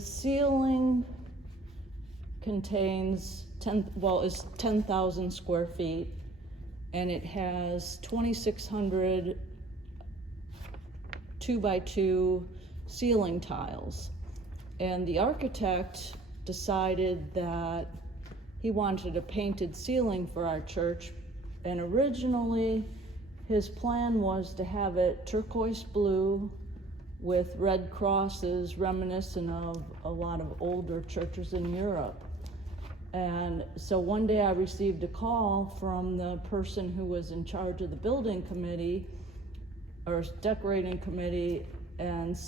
The ceiling contains is 10,000 square feet, and it has 2,600 2x2 ceiling tiles. And the architect decided that he wanted a painted ceiling for our church, and originally his plan was to have it turquoise blue with red crosses reminiscent of a lot of older churches in Europe. And so one day I received a call from the person who was in charge of the building committee or decorating committee, and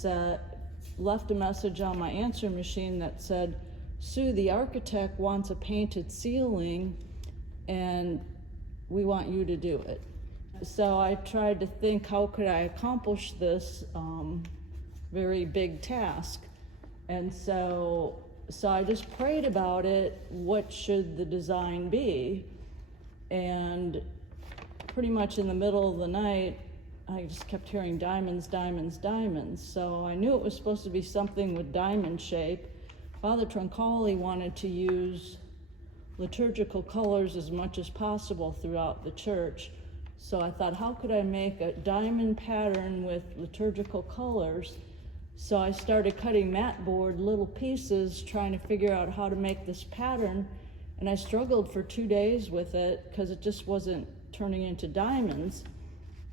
left a message on my answering machine that said, "Sue, the architect wants a painted ceiling and we want you to do it." So I tried to think, how could I accomplish this very big task? And so I just prayed about it. What should the design be? And pretty much in the middle of the night, I just kept hearing diamonds, diamonds, diamonds. So I knew it was supposed to be something with diamond shape. Father Troncale wanted to use liturgical colors as much as possible throughout the church. So I thought, how could I make a diamond pattern with liturgical colors? So I started cutting mat board little pieces, trying to figure out how to make this pattern. And I struggled for 2 days with it because it just wasn't turning into diamonds.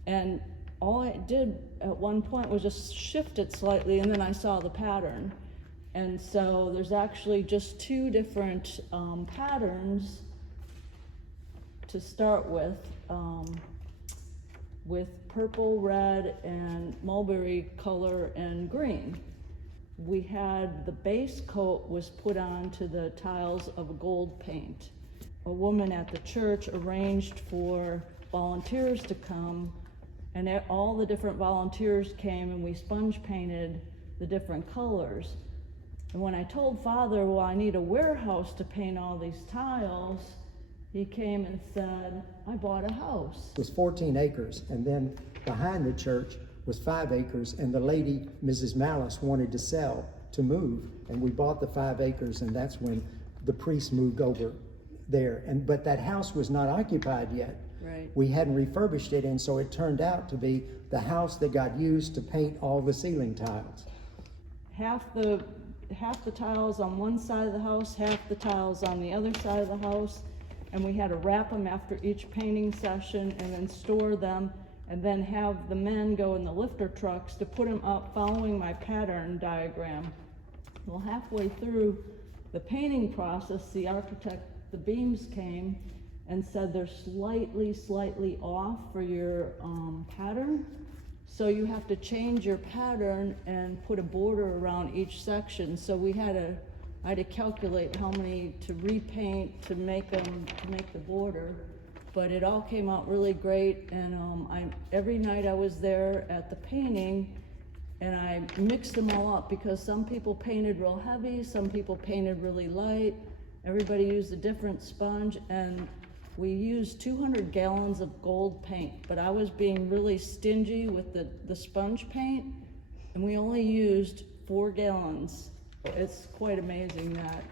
And all I did at one point was just shift it slightly, and then I saw the pattern. And so there's actually just 2 different patterns to start with purple, red, and mulberry color and green. We had the base coat was put onto the tiles of gold paint. A woman at the church arranged for volunteers to come, and all the different volunteers came, and we sponge painted the different colors. And when I told Father, well, I need a warehouse to paint all these tiles, he came and said, I bought a house. It was 14 acres, and then behind the church was 5 acres, and the lady, Mrs. Malice, wanted to sell, to move, and we bought the 5 acres, and that's when the priest moved over there. But that house was not occupied yet. Right. We hadn't refurbished it, and so it turned out to be the house that got used to paint all the ceiling tiles. Half the tiles on one side of the house, half the tiles on the other side of the house, and we had to wrap them after each painting session and then store them, and then have the men go in the lifter trucks to put them up following my pattern diagram. Well, halfway through the painting process, the architect, the beams came and said they're slightly off for your pattern. So you have to change your pattern and put a border around each section. So I had to calculate how many to repaint to make the border. But it all came out really great, and every night I was there at the painting, and I mixed them all up because some people painted real heavy, some people painted really light. Everybody used a different sponge, and we used 200 gallons of gold paint, but I was being really stingy with the sponge paint, and we only used 4 gallons. It's quite amazing that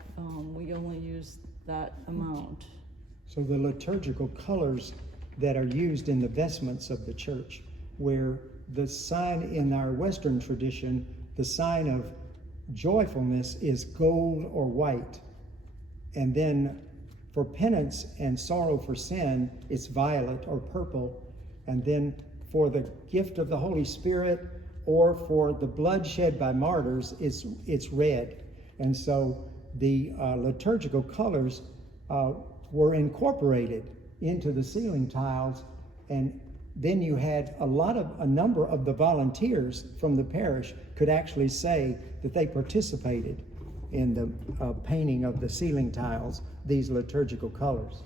we only used that amount. So the liturgical colors that are used in the vestments of the church, where the sign in our Western tradition, the sign of joyfulness is gold or white. And then for penance and sorrow for sin, it's violet or purple. And then for the gift of the Holy Spirit or for the blood shed by martyrs, it's red. And so the liturgical colors were incorporated into the ceiling tiles, and then you had a number of the volunteers from the parish could actually say that they participated in the painting of the ceiling tiles, these liturgical colors.